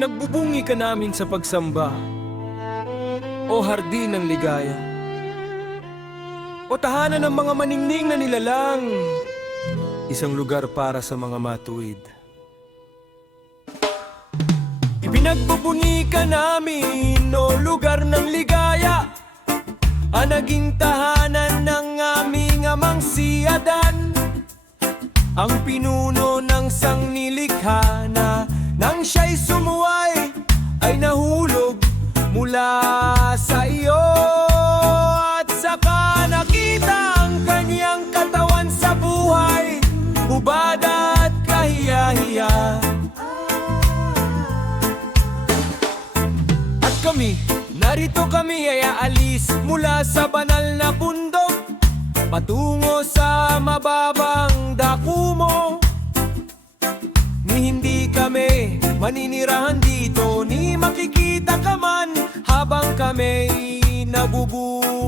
Pinagbubungi ka namin sa pagsamba, o hardin ng ligaya, o tahanan ng mga maningning na nilalang, isang lugar para sa mga matuwid. Ipinagbubungi ka namin, o lugar ng ligaya, ang naging tahanan ng aming amang si Adan, ang pinuno ng sangnilikha na nang siya'y sumuway ay nahulog mula sa iyo. At saka nakita ang kanyang katawan sa buhay, hubad at kahiya-hiya. At kami, narito kami ay aalis mula sa banal na bundok, patungo sa mababang dako mo. Ni hindi kami maninirahan dito, ni makikita ka man habang kami nabubuhay.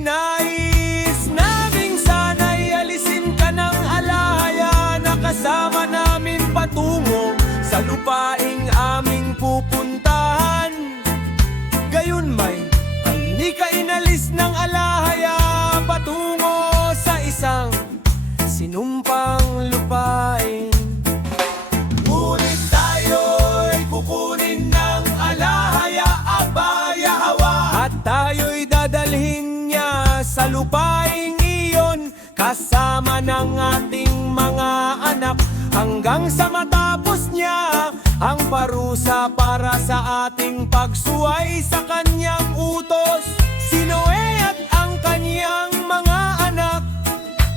Nais naming sana'y alisin ka ng alaya na kasama namin patungo sa lupaing aming pupuntahan. Gayon may hindi ka inalis ng alahaya patungo sa isang sinumpang lupain. Ngunit tayo'y kukunin ng alahaya, abaya, hawa, at tayo'y dadalhin niya sa lupaing iyon kasama ng ating mga anak, hanggang sa matapos niya ang parusa para sa ating pagsuway sa kanyang utos. Si Noe at ang kanyang mga anak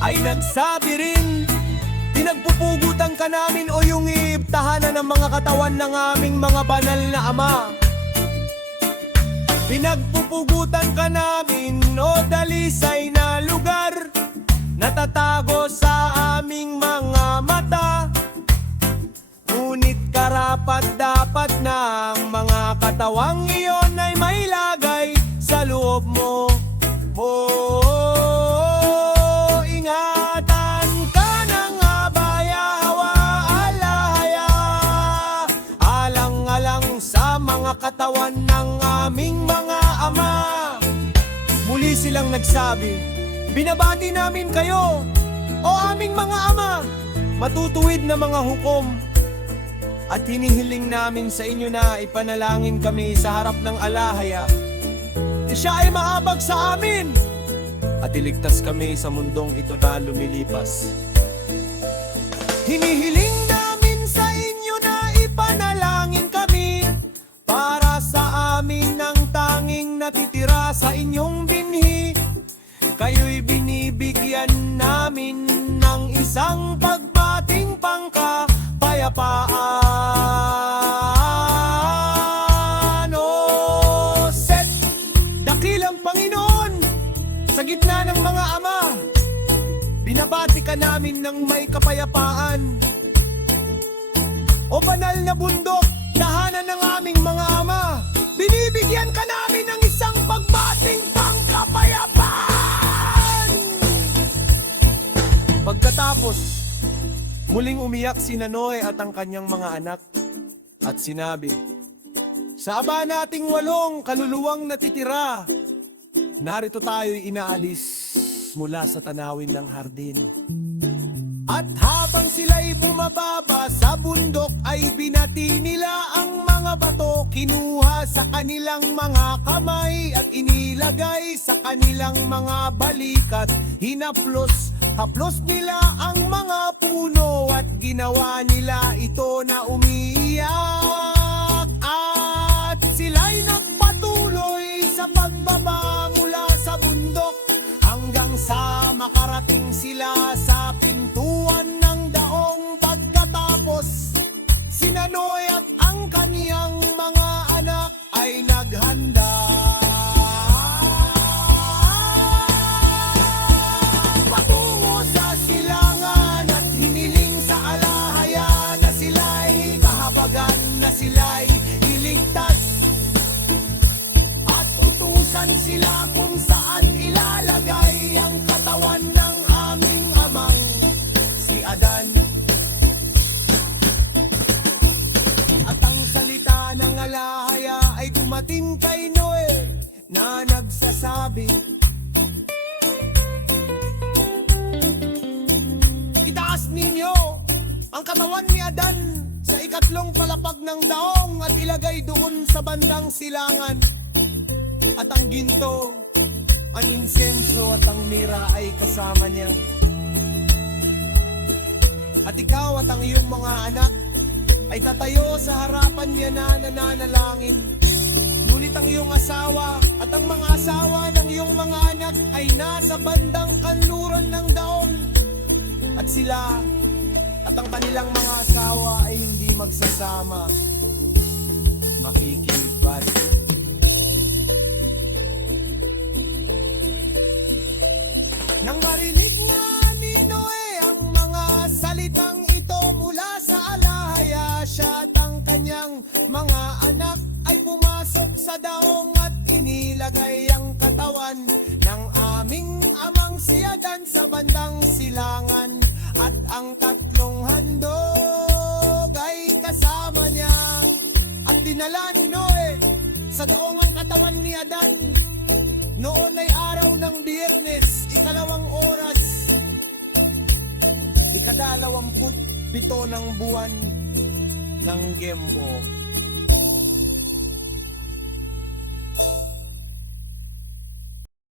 ay nagsabi rin, pinagpupugutan ka namin o yung tahanan ng mga katawan ng aming mga banal na ama. Pinagpupugutan ka namin o dalisay na lugar, natatago sa aming mga mata. Ngunit karapat dapat na ang mga katawang iyon ay mailagay sa loob mo. Ingatan ka ng abaya, hawa, alahaya, alang-alang sa mga katawan ng aming mga ama. Muli silang nagsabi, binabati namin kayo, o aming mga ama, matutuwid na mga hukom. At hinihiling namin sa inyo na ipanalangin kami sa harap ng alahaya, siya ay maabag sa amin at iligtas kami sa mundong ito na lumilipas. Hinihiling namin sa inyo na ipanalangin kami para sa amin ang tanging natitira sa inyong binhi. Kayo'y binibigyan namin ng isang pagbating pangkapayapaan. O Set, dakilang Panginoon, sa gitna ng mga ama, binabati ka namin ng may kapayapaan. O banal na bundok, tahanan ng aming mga ama, binibigyan ka namin ng isang pagbating pangkapayapaan. Pagkatapos, muling umiyak si Nanoy at ang kanyang mga anak at sinabi, sa aba nating 8 kaluluwang natitira, narito tayo'y inaalis mula sa tanawin ng hardin. At habang sila'y bumababa sa bundok ay binati nila ang mga bato, kinuha sa kanilang mga kamay at inilagay sa kanilang mga balikat. Haplos nila ang mga puno at ginawa nila ito na umiiyak. At sila'y nagpatuloy sa pagbaba mula sa bundok hanggang sa makarating sila sa pintuan ng daong. Pagkatapos, si Nanoy at ang kaniyang mga anak ay naghanda. Patungo sa silangan at hiniling sa alahaya na sila'y kahabagan, na sila'y iligtas. At utusan sila kung saan ilalagay ang katawan ng aming amang si Adan. dumating kay Noe na nagsasabi, itaas ninyo ang katawan ni Adan sa ikatlong palapag ng daong at ilagay doon sa bandang silangan. At ang ginto, ang insenso at ang mira ay kasama niya. At ikaw at ang iyong mga anak ay tatayo sa harapan niya na nananalangin. Ngunit ang iyong asawa at ang mga asawa ng iyong mga anak ay nasa bandang kanluran ng daong. At sila at ang kanilang mga asawa ay hindi magsasama, makikipad. Nang marinig nga ni Noe ang mga salitang ito mula sa alaya, siya at ang kanyang mga anak ay pumasok sa daong at inilagay ang katawan ng aming amang si Adan sa bandang silangan. At ang tatlong handog ay kasama niya. At dinala ni Noe sa daong ang katawan ni Adan. Noon ay araw ng Biyernes, 2 oras, 27 ng buwan ng Gembo.